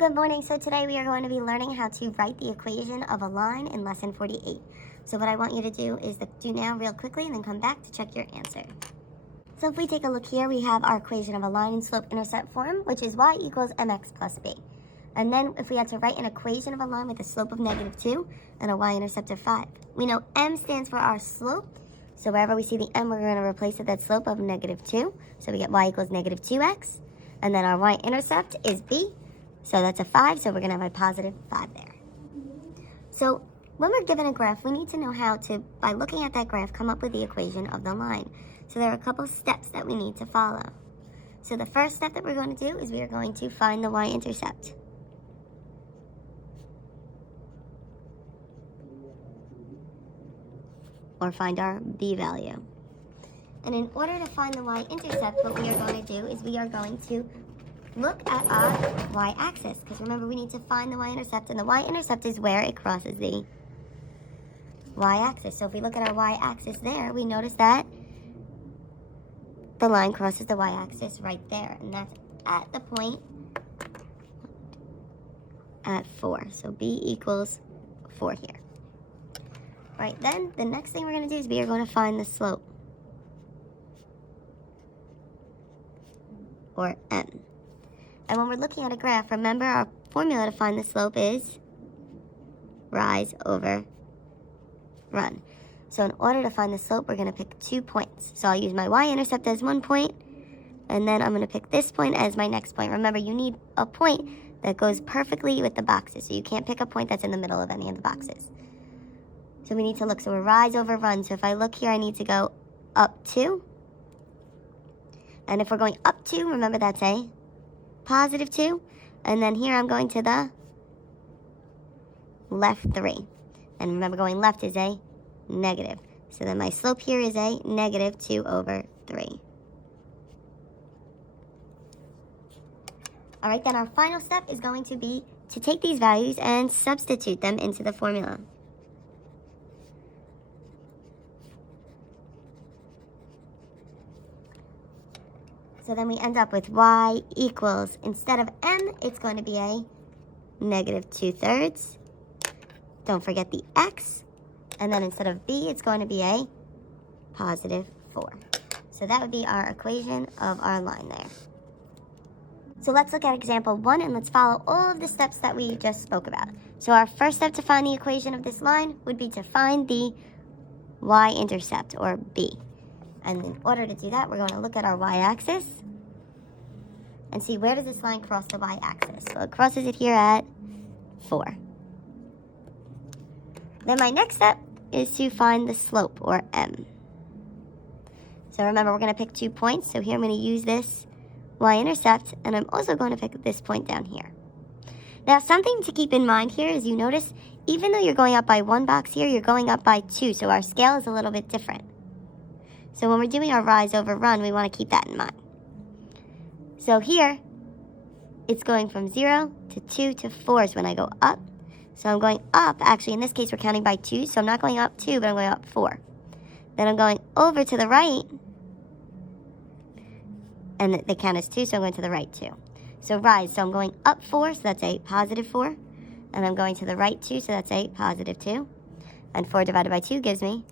Good morning. So today we are going to be learning how to write the equation of a line in lesson 48. So what I want you to do is do now real quickly and then come back to check your answer. So if we take a look here, we have our equation of a line in slope-intercept form, which is y equals mx plus b. And then if we had to write an equation of a line with a slope of -2 and a y-intercept of 5, we know m stands for our slope. So wherever we see the m, we're going to replace it that slope of -2. So we get y equals -2x. And then our y-intercept is b. So that's a 5, so we're going to have a positive 5 there. So when we're given a graph, we need to know how to, by looking at that graph, come up with the equation of the line. So there are a couple steps that we need to follow. So the first step that we're going to do is we are going to find the y-intercept. Or find our b value. And in order to find the y-intercept, what we are going to do is we are going to look at our y-axis, because remember we need to find the y-intercept, and the y-intercept is where it crosses the y-axis. So if we look at our y-axis there, we notice that the line crosses the y-axis right there, and that's at the point at 4. So b equals 4 here. Right, then the next thing we're going to do is we are going to find the slope, or m. And when we're looking at a graph, remember our formula to find the slope is rise over run. So in order to find the slope, we're going to pick 2 points. So I'll use my y-intercept as 1 point, and then I'm going to pick this point as my next point. Remember, you need a point that goes perfectly with the boxes. So you can't pick a point that's in the middle of any of the boxes. So we need to look. So we're rise over run. So if I look here, I need to go up 2. And if we're going up 2, remember that's a positive 2, and then here I'm going to the left 3, and remember going left is a negative, so then my slope here is a -2 over 3. Alright, then our final step is going to be to take these values and substitute them into the formula. So then we end up with y equals, instead of m, it's going to be a -2/3. Don't forget the x. And then instead of b, it's going to be a +4. So that would be our equation of our line there. So let's look at example 1, and let's follow all of the steps that we just spoke about. So our first step to find the equation of this line would be to find the y-intercept, or b. And in order to do that, we're going to look at our y-axis and see where does this line cross the y-axis. So it crosses it here at 4. Then my next step is to find the slope, or m. So remember, we're going to pick 2 points. So here I'm going to use this y-intercept, and I'm also going to pick this point down here. Now, something to keep in mind here is you notice, even though you're going up by 1 box here, you're going up by 2. So our scale is a little bit different. So when we're doing our rise over run, we want to keep that in mind. So here, it's going from 0 to 2 to 4 is when I go up. So I'm going up, actually in this case we're counting by 2, so I'm not going up 2, but I'm going up 4. Then I'm going over to the right, and the count is 2, so I'm going to the right 2. So rise, so I'm going up 4, so that's a +4. And I'm going to the right 2, so that's a +2. And 4 divided by 2 gives me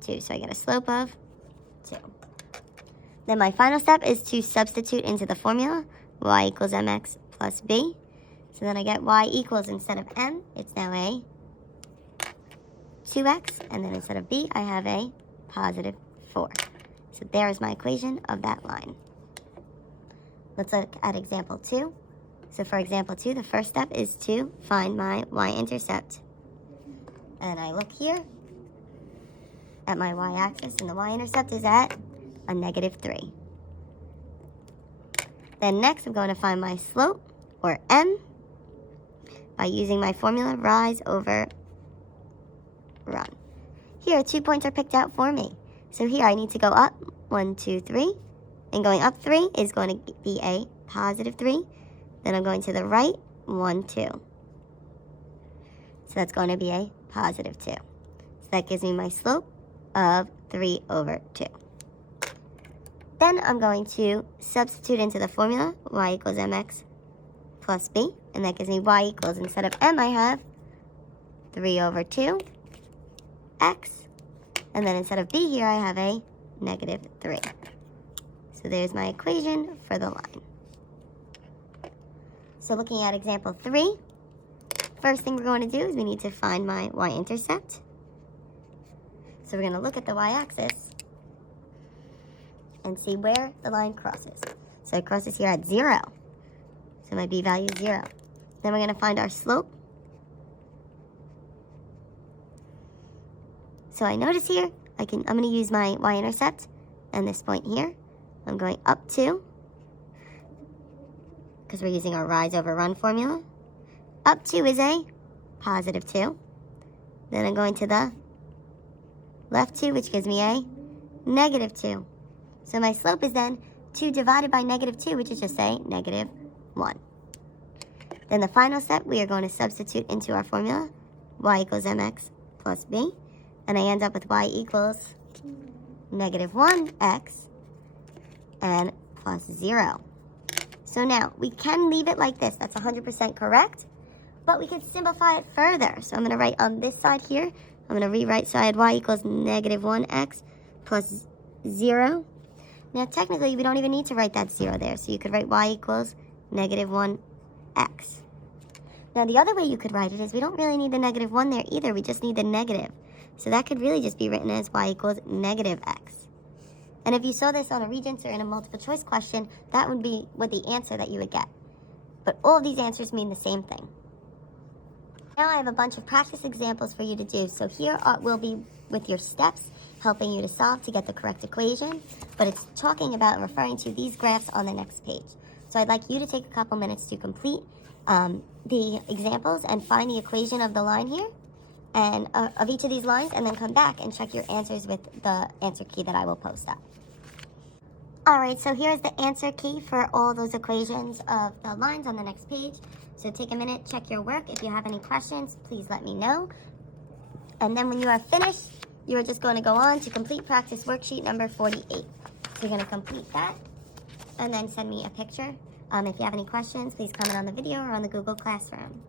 2, so I get a slope of 2. Then my final step is to substitute into the formula y equals mx plus b. So then I get y equals, instead of m, it's now a 2x, and then instead of b, I have a +4. So there is my equation of that line. Let's look at example 2. So for example 2, the first step is to find my y-intercept. And I look here at my y-axis, and the y-intercept is at a -3. Then next, I'm going to find my slope, or m, by using my formula, rise over run. Here, 2 points are picked out for me. So here, I need to go up 1, 2, 3, and going up 3 is going to be a +3. Then I'm going to the right, 1, 2. So that's going to be a +2. So that gives me my slope of 3 over 2. Then I'm going to substitute into the formula y equals mx plus b, and that gives me y equals, instead of m, I have 3 over 2 x, and then instead of b here, I have a negative 3. So there's my equation for the line. So looking at example 3, first thing we're going to do is we need to find my y-intercept. So we're going to look at the y-axis and see where the line crosses. So it crosses here at 0. So my b value is 0. Then we're going to find our slope. So I notice here, I'm going to use my y-intercept and this point here. I'm going up 2, because we're using our rise over run formula. Up 2 is a positive 2. Then I'm going to the left 2, which gives me a negative 2. So my slope is then 2 divided by negative 2, which is just a negative 1. Then the final step, we are going to substitute into our formula, y equals mx plus b. And I end up with y equals negative 1x and plus 0. So now, we can leave it like this. That's 100% correct. But we can simplify it further. So I'm going to write on this side here. I'm going to rewrite so I had y equals negative 1x plus 0. Now, technically, we don't even need to write that 0 there. So you could write y equals negative 1x. Now, the other way you could write it is we don't really need the negative 1 there either. We just need the negative. So that could really just be written as y equals negative x. And if you saw this on a Regents or in a multiple choice question, that would be what the answer that you would get. But all of these answers mean the same thing. Now I have a bunch of practice examples for you to do. So here will be with your steps, helping you to solve to get the correct equation. But it's talking about and referring to these graphs on the next page. So I'd like you to take a couple minutes to complete the examples and find the equation of the line here, and of each of these lines, and then come back and check your answers with the answer key that I will post up. Alright, so here's the answer key for all those equations of the lines on the next page. So take a minute, check your work. If you have any questions, please let me know. And then when you are finished, you are just going to go on to complete practice worksheet number 48. So you're going to complete that and then send me a picture. If you have any questions, please comment on the video or on the Google Classroom.